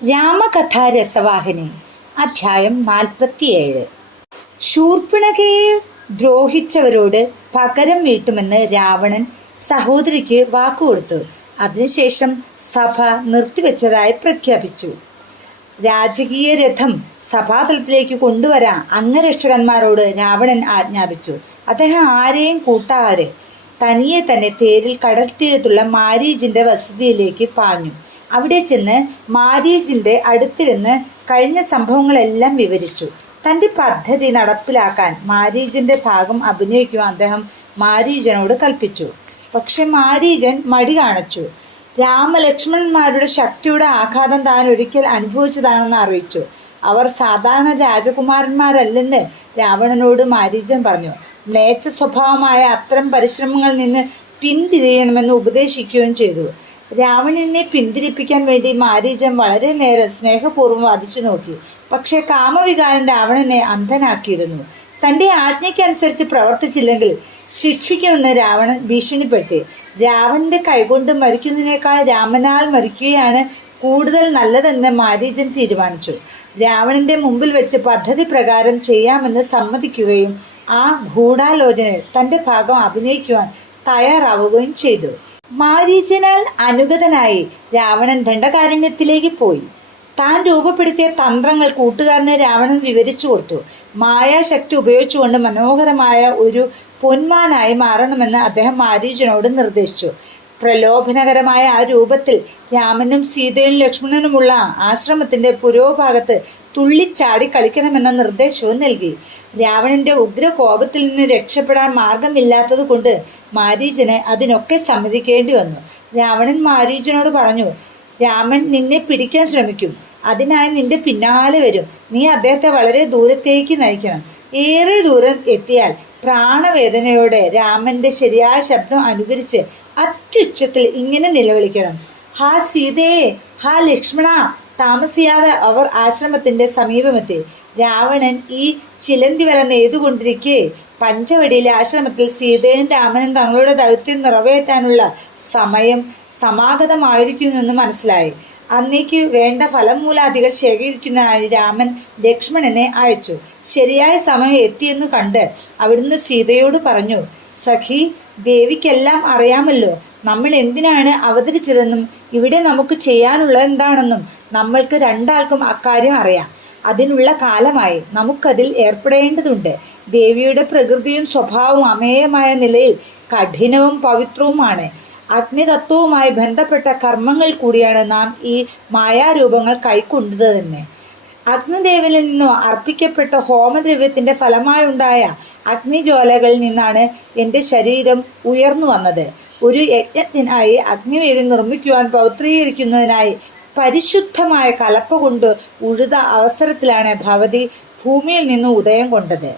രാമകഥാ രസവാഹിനി അധ്യായം നാൽപ്പത്തിയേഴ്. ശൂർപ്പിണകയെ ദ്രോഹിച്ചവരോട് പകരം വീട്ടുമെന്ന് രാവണൻ സഹോദരിക്ക് വാക്കുകൊടുത്തു. അതിനുശേഷം സഭ നിർത്തിവെച്ചതായി പ്രഖ്യാപിച്ചു. രാജകീയ രഥം സഭാതലത്തിലേക്ക് കൊണ്ടുവരാൻ അംഗരക്ഷകന്മാരോട് രാവണൻ ആജ്ഞാപിച്ചു. അദ്ദേഹം ആരെയും കൂട്ടാതെ തനിയെ തന്നെ തേരിൽ കടൽ തീരത്തുള്ള മാരീജിന്റെ വസതിയിലേക്ക് പാഞ്ഞു. അവിടെ ചെന്ന് മാരീജിന്റെ അടുത്തിരുന്ന് കഴിഞ്ഞ സംഭവങ്ങളെല്ലാം വിവരിച്ചു. തന്റെ പദ്ധതി നടപ്പിലാക്കാൻ മാരീജിന്റെ ഭാഗം അഭിനയിക്കുവാൻ അദ്ദേഹം മാരീജനോട് കൽപ്പിച്ചു. പക്ഷെ മാരീജൻ മടി കാണിച്ചു. രാമലക്ഷ്മണന്മാരുടെ ശക്തിയുടെ ആഘാതം താൻ ഒരിക്കൽ അനുഭവിച്ചതാണെന്ന് അറിയിച്ചു. അവർ സാധാരണ രാജകുമാരന്മാരല്ലെന്ന് രാവണനോട് മാരീജൻ പറഞ്ഞു. നേച്ച സ്വഭാവമായ അത്തരം പരിശ്രമങ്ങളിൽ നിന്ന് പിന്തിരിയണമെന്ന് ഉപദേശിക്കുകയും ചെയ്തു. രാവണനെ പിന്തിരിപ്പിക്കാൻ വേണ്ടി മാരീജൻ വളരെ നേരം സ്നേഹപൂർവം വാദിച്ചു നോക്കി. പക്ഷേ കാമവികാരം രാവണനെ അന്ധനാക്കിയിരുന്നു. തന്റെ ആജ്ഞയ്ക്കനുസരിച്ച് പ്രവർത്തിച്ചില്ലെങ്കിൽ ശിക്ഷിക്കുമെന്ന് രാവണൻ ഭീഷണിപ്പെടുത്തി. രാവണന്റെ കൈകൊണ്ട് മരിക്കുന്നതിനേക്കാൾ രാമനാൽ മരിക്കുകയാണ് കൂടുതൽ നല്ലതെന്ന് മാരീജൻ തീരുമാനിച്ചു. രാവണന്റെ മുമ്പിൽ വെച്ച് പദ്ധതി പ്രകാരം ചെയ്യാമെന്ന് സമ്മതിക്കുകയും ആ ഗൂഢാലോചനയിൽ തന്റെ ഭാഗം അഭിനയിക്കുവാൻ തയ്യാറാവുകയും ചെയ്തു. മാരീചനാൽ അനുഗതനായി രാവണൻ ദണ്ഡകാരണ്യത്തിലേക്ക് പോയി. താൻ രൂപപ്പെടുത്തിയ തന്ത്രങ്ങൾ കൂട്ടുകാരന് രാവണൻ വിവരിച്ചു കൊടുത്തു. മായാശക്തി ഉപയോഗിച്ചുകൊണ്ട് മനോഹരമായ ഒരു പൊന്മാനായി മാറണമെന്ന് അദ്ദേഹം മാരീചനോട് നിർദ്ദേശിച്ചു. പ്രലോഭനകരമായ ആ രൂപത്തിൽ രാമനും സീതയും ലക്ഷ്മണനുമുള്ള ആശ്രമത്തിന്റെ പുരോഭാഗത്ത് തുള്ളിച്ചാടി കളിക്കണമെന്ന നിർദ്ദേശവും നൽകി. രാവണന്റെ ഉഗ്രകോപത്തിൽ നിന്ന് രക്ഷപ്പെടാൻ മാർഗമില്ലാത്തത് കൊണ്ട് മാരീജന് അതിനൊക്കെ സമ്മതിക്കേണ്ടി വന്നു. രാവണൻ മാരീജനോട് പറഞ്ഞു രാമൻ നിന്നെ പിടിക്കാൻ ശ്രമിക്കും. അതിനായി നിന്റെ പിന്നാലെ വരും. നീ അദ്ദേഹത്തെ വളരെ ദൂരത്തേക്ക് നയിക്കണം. ഏറെ ദൂരം എത്തിയാൽ പ്രാണവേദനയോടെ രാമന്റെ ശരിയായ ശബ്ദം അനുകരിച്ച് അത്യുച്ചത്തിൽ ഇങ്ങനെ നിലവിളിക്കണം. ഹാ സീതയെ ഹാ ലക്ഷ്മണ താമസിയാതെ അവർ ആശ്രമത്തിന്റെ സമീപമെത്തി. രാവണൻ ഈ ചിലന്തി വര നെയ്തുകൊണ്ടിരിക്കെ. പഞ്ചവടിയിലെ ആശ്രമത്തിൽ സീതയും രാമനും തങ്ങളുടെ ദൗത്യം നിറവേറ്റാനുള്ള സമയം സമാഗതമായിരിക്കുന്നെന്ന് മനസ്സിലായി. അന്നേക്ക് വേണ്ട ഫലം മൂലാദികൾ ശേഖരിക്കുന്നതിനായി രാമൻ ലക്ഷ്മണനെ അയച്ചു. ശരിയായ സമയം എത്തിയെന്ന് കണ്ട് അവിടുന്ന് സീതയോട് പറഞ്ഞു സഖി ദേവിക്കെല്ലാം അറിയാമല്ലോ നമ്മൾ എന്തിനാണ് അവതരിച്ചതെന്നും ഇവിടെ നമുക്ക് ചെയ്യാനുള്ളത് എന്താണെന്നും നമ്മൾക്ക് രണ്ടാൾക്കും അക്കാര്യം അറിയാം. അതിനുള്ള കാലമായി നമുക്കതിൽ ഏർപ്പെടേണ്ടതുണ്ട്. ദേവിയുടെ പ്രകൃതിയും സ്വഭാവവും അമേയമായ നിലയിൽ കഠിനവും പവിത്രവുമാണ്. അഗ്നിതത്വവുമായി ബന്ധപ്പെട്ട കർമ്മങ്ങൾ കൂടിയാണ് നാം ഈ മായാരൂപങ്ങൾ കൈക്കൊണ്ടത് തന്നെ. അഗ്നിദേവനിൽ നിന്നോ അർപ്പിക്കപ്പെട്ട ഹോമദ്രവ്യത്തിന്റെ ഫലമായുണ്ടായ അഗ്നിജ്വാലകളിൽ നിന്നാണ് എന്റെ ശരീരം ഉയർന്നു വന്നത്. ഒരു യജ്ഞത്തിനായി അഗ്നിവേദി നിർമ്മിക്കുവാൻ പൗത്രീകരിക്കുന്നതിനായി പരിശുദ്ധമായ കലപ്പ കൊണ്ട് ഉഴുത അവസരത്തിലാണ് ഭവതി ഭൂമിയിൽ നിന്ന് ഉദയം കൊണ്ടത്.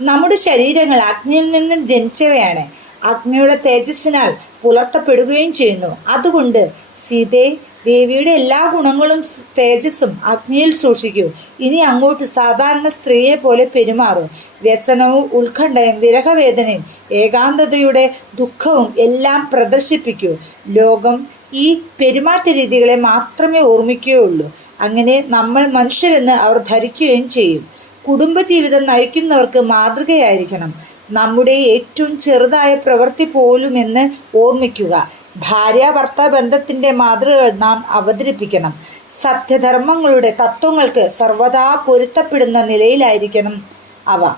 നമ്മുടെ ശരീരങ്ങൾ അഗ്നിയിൽ നിന്നും ജനിച്ചവയാണ്. അഗ്നിയുടെ തേജസ്സിനാൽ പുലർത്തപ്പെടുകയും ചെയ്യുന്നു. അതുകൊണ്ട് സീതേ ദേവിയുടെ എല്ലാ ഗുണങ്ങളും തേജസ്സും അഗ്നിയിൽ സൂക്ഷിക്കൂ. ഇനി അങ്ങോട്ട് സാധാരണ സ്ത്രീയെ പോലെ പെരുമാറും. വ്യസനവും ഉത്കണ്ഠയും വിരഹവേദനയും ഏകാന്തതയുടെ ദുഃഖവും എല്ലാം പ്രദർശിപ്പിക്കൂ. ലോകം ഈ പെരുമാറ്റ രീതികളെ മാത്രമേ ഓർമ്മിക്കുകയുള്ളൂ. അങ്ങനെ നമ്മൾ മനുഷ്യരെന്ന് അവർ ധരിക്കുകയും ചെയ്യും. കുടുംബജീവിതം നയിക്കുന്നവർക്ക് മാതൃകയായിരിക്കണം. നമ്മുടെ ഏറ്റവും ചെറുതായ പ്രവൃത്തി പോലുമെന്ന് ഓർമ്മിക്കുക. ഭാര്യ ഭർത്ത ബന്ധത്തിന്റെ മാതൃകകൾ നാം അവതരിപ്പിക്കണം. സത്യധർമ്മങ്ങളുടെ തത്വങ്ങൾക്ക് സർവദാ പൊരുത്തപ്പെടുന്ന നിലയിലായിരിക്കണം അവ.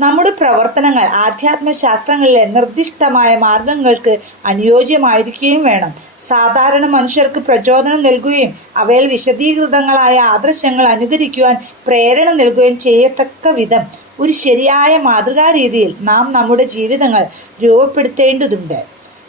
നമ്മുടെ പ്രവർത്തനങ്ങൾ ആധ്യാത്മശാസ്ത്രങ്ങളിലെ നിർദ്ദിഷ്ടമായ മാർഗങ്ങൾക്ക് അനുയോജ്യമായിരിക്കുകയും വേണം. സാധാരണ മനുഷ്യർക്ക് പ്രചോദനം നൽകുകയും അവയിൽ വിശദീകൃതങ്ങളായ ആദർശങ്ങൾ അനുകരിക്കുവാൻ പ്രേരണ നൽകുകയും ചെയ്യത്തക്ക വിധം ഒരു ശരിയായ മാതൃകാ രീതിയിൽ നാം നമ്മുടെ ജീവിതങ്ങൾ രൂപപ്പെടുത്തേണ്ടതുണ്ട്.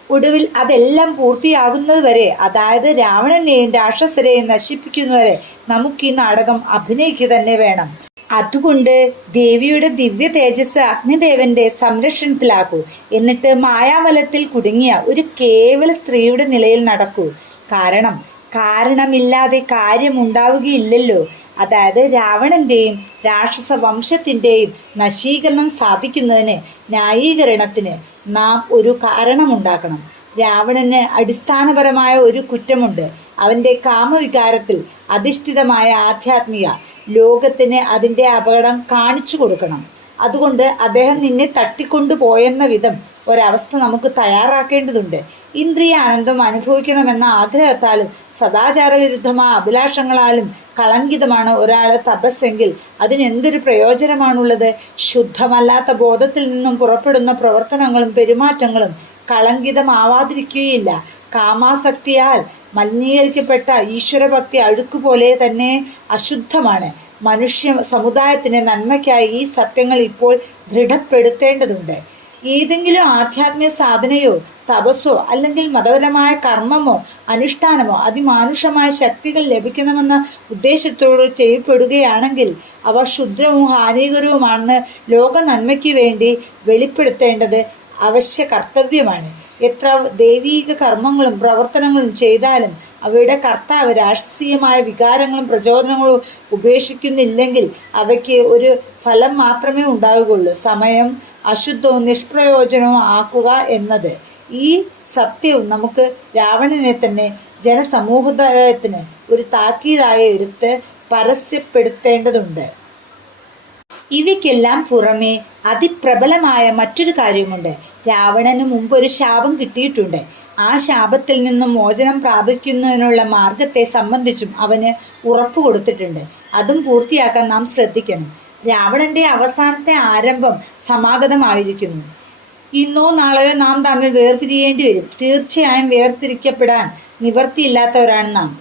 ഒടുവിൽ അതെല്ലാം പൂർത്തിയാകുന്നതുവരെ അതായത് രാവണനെയും രാക്ഷസരെയും നശിപ്പിക്കുന്നവരെ നമുക്ക് ഈ നാടകം അഭിനയിക്കുക തന്നെ വേണം. അതുകൊണ്ട് ദേവിയുടെ ദിവ്യ തേജസ് അഗ്നിദേവന്റെ സംരക്ഷണത്തിലാക്കൂ എന്നിട്ട് മായാവലത്തിൽ കുടുങ്ങിയ ഒരു കേവല സ്ത്രീയുടെ നിലയിൽ നടക്കൂ. കാരണം കാരണമില്ലാതെ കാര്യമുണ്ടാവുകയില്ലല്ലോ. അതായത് രാവണന്റെയും രാക്ഷസ വംശത്തിന്റെയും നശീകരണം സാധിക്കുന്നതിന് ന്യായീകരണത്തിന് നാം ഒരു കാരണമുണ്ടാക്കണം രാവണന് അടിസ്ഥാനപരമായ ഒരു കുറ്റമുണ്ട്. അവന്റെ കാമവികാരത്തിൽ അധിഷ്ഠിതമായ ആധ്യാത്മിക ലോകത്തിന് അതിന്റെ അപകടം കാണിച്ചു കൊടുക്കണം. അതുകൊണ്ട് അദ്ദേഹം നിന്നെ തട്ടിക്കൊണ്ടുപോയെന്ന വിധം ഒരവസ്ഥ നമുക്ക് തയ്യാറാക്കേണ്ടതുണ്ട്. ഇന്ദ്രിയ ആനന്ദം അനുഭവിക്കണമെന്ന ആഗ്രഹത്താലും സദാചാര വിരുദ്ധമായ അഭിലാഷങ്ങളാലും കളങ്കിതമാണ് ഒരാൾ തപസ്സെങ്കിൽ അതിനെന്തൊരു പ്രയോജനമാണുള്ളത്? ശുദ്ധമല്ലാത്ത ബോധത്തിൽ നിന്നും പുറപ്പെടുന്ന പ്രവർത്തനങ്ങളും പെരുമാറ്റങ്ങളും കളങ്കിതമാവാതിരിക്കുകയില്ല. കാമാസക്തിയാൽ മലിനീകരിക്കപ്പെട്ട ഈശ്വരഭക്തി അഴുക്കുപോലെ തന്നെ അശുദ്ധമാണ്. മനുഷ്യ സമുദായത്തിന് നന്മയ്ക്കായി ഈ സത്യങ്ങൾ ഇപ്പോൾ ദൃഢപ്പെടുത്തേണ്ടതുണ്ട്. ഏതെങ്കിലും ആധ്യാത്മിക സാധനയോ തപസ്സോ അല്ലെങ്കിൽ മതപരമായ കർമ്മമോ അനുഷ്ഠാനമോ അതിമാനുഷമായ ശക്തികൾ ലഭിക്കണമെന്ന ഉദ്ദേശത്തോട് ചെയ്യപ്പെടുകയാണെങ്കിൽ അവ ക്ഷുദ്രവും ഹാനികരവുമാണെന്ന് ലോക നന്മയ്ക്ക് വേണ്ടി വെളിപ്പെടുത്തേണ്ടത് അവശ്യ കർത്തവ്യമാണ്. എത്ര ദൈവീക കർമ്മങ്ങളും പ്രവർത്തനങ്ങളും ചെയ്താലും അവയുടെ കർത്താവ് രാഷ്ട്രീയമായ വികാരങ്ങളും പ്രചോദനങ്ങളും ഉപേക്ഷിക്കുന്നില്ലെങ്കിൽ അവയ്ക്ക് ഒരു ഫലം മാത്രമേ ഉണ്ടാവുകയുള്ളൂ. സമയം അശുദ്ധവും നിഷ്പ്രയോജനവും ആക്കുക എന്നത്. ഈ സത്യവും നമുക്ക് രാവണനെ തന്നെ ജനസമൂഹത്തിന് ഒരു താക്കീതായി എടുത്ത് പരസ്യപ്പെടുത്തേണ്ടതുണ്ട്. ഇവയ്ക്കെല്ലാം പുറമെ അതിപ്രബലമായ മറ്റൊരു കാര്യമുണ്ട്. രാവണന് മുമ്പ് ഒരു ശാപം കിട്ടിയിട്ടുണ്ട്. ആ ശാപത്തിൽ നിന്നും മോചനം പ്രാപിക്കുന്നതിനുള്ള മാർഗത്തെ സംബന്ധിച്ചും അവന് ഉറപ്പ് കൊടുത്തിട്ടുണ്ട്. അതും പൂർത്തിയാക്കാൻ നാം ശ്രദ്ധിക്കണം. രാവണന്റെ അവസാനത്തെ ആരംഭം സമാഗതമായിരിക്കുന്നു. ഇന്നോ നാളെയോ നാം തമ്മിൽ വേർപിരിയേണ്ടി വരും. തീർച്ചയായും വേർതിരിക്കപ്പെടാൻ നിവർത്തിയില്ലാത്തവരാണ് നാം.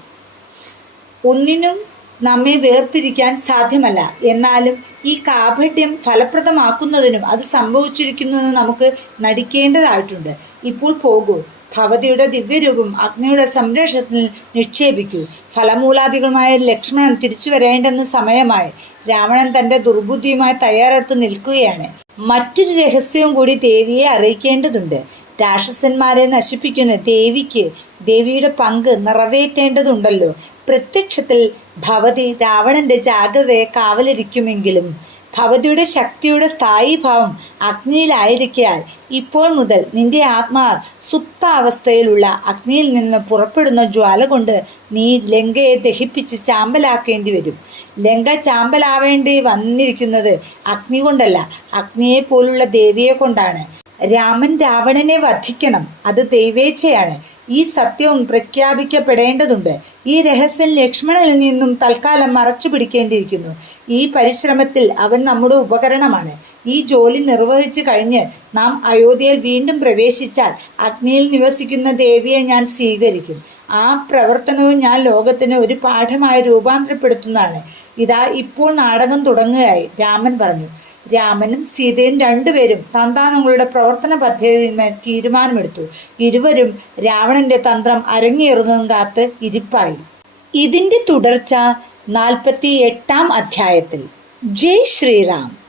ഒന്നിനും നമ്മെ വേർപിരിക്കാൻ സാധ്യമല്ല. എന്നാലും ഈ കാപഠ്യം ഫലപ്രദമാക്കുന്നതിനും അത് സംഭവിച്ചിരിക്കുന്നുവെന്ന് നമുക്ക് നടിക്കേണ്ടതായിട്ടുണ്ട്. ഇപ്പോൾ പോകൂ. ഭവതിയുടെ ദിവ്യരൂപം അഗ്നിയുടെ സംരക്ഷണത്തിൽ നിക്ഷേപിക്കൂ. ഫലമൂലാദികളുമായ ലക്ഷ്മണൻ തിരിച്ചു വരേണ്ടെന്ന് സമയമായി. രാവണൻ തന്റെ ദുർബുദ്ധിയുമായി തയ്യാറെടുത്ത് നിൽക്കുകയാണ്. മറ്റൊരു രഹസ്യവും കൂടി ദേവിയെ അറിയിക്കേണ്ടതുണ്ട്. രാക്ഷസന്മാരെ നശിപ്പിക്കുന്ന ദേവിക്ക് ദേവിയുടെ പങ്ക് നിറവേറ്റേണ്ടതുണ്ടല്ലോ. പ്രത്യക്ഷത്തിൽ ഭവതി രാവണന്റെ ജാഗ്രതയെ കാവലിരിക്കുമെങ്കിലും ഭവതിയുടെ ശക്തിയുടെ സ്ഥായീഭാവം അഗ്നിയിലായിരിക്കയാൽ ഇപ്പോൾ മുതൽ നിന്റെ ആത്മാവ് സുപ്താവസ്ഥയിലുള്ള അഗ്നിയിൽ നിന്ന് പുറപ്പെടുന്ന ജ്വാല കൊണ്ട് നീ ലങ്കയെ ദഹിപ്പിച്ച് ചാമ്പലാക്കേണ്ടി വരും. ലങ്ക ചാമ്പലാവേണ്ടി വന്നിരിക്കുന്നത് അഗ്നി കൊണ്ടല്ല അഗ്നിയെ പോലുള്ള ദേവിയെ കൊണ്ടാണ്. രാമൻ രാവണനെ വധിക്കണം. അത് ദൈവേച്ഛയാണ്. ഈ സത്യവും പ്രഖ്യാപിക്കപ്പെടേണ്ടതുണ്ട്. ഈ രഹസ്യം ലക്ഷ്മണനിൽ നിന്നും തൽക്കാലം മറച്ചു പിടിക്കേണ്ടിയിരിക്കുന്നു. ഈ പരിശ്രമത്തിൽ അവൻ നമ്മുടെ ഉപകരണമാണ്. ഈ ജോലി നിർവഹിച്ചു കഴിഞ്ഞ് നാം അയോധ്യയിൽ വീണ്ടും പ്രവേശിച്ചാൽ അഗ്നിയിൽ നിവസിക്കുന്ന ദേവിയെ ഞാൻ സ്വീകരിക്കും. ആ പ്രവർത്തനവും ഞാൻ ലോകത്തിന് ഒരു പാഠമായി രൂപാന്തരപ്പെടുത്തുന്നതാണ്. ഇതാ ഇപ്പോൾ നാടകം തുടങ്ങുകയായി രാമൻ പറഞ്ഞു. രാമനും സീതയും രണ്ടുപേരും തന്താനങ്ങളുടെ പ്രവർത്തന പദ്ധതിയിൽ തീരുമാനമെടുത്തു. ഇരുവരും രാവണന്റെ തന്ത്രം അരങ്ങേറുന്നതും കാത്ത് ഇരിപ്പായി. ഇതിന്റെ തുടർച്ച നാൽപ്പത്തി എട്ടാം അധ്യായത്തിൽ. ജയ് ശ്രീറാം.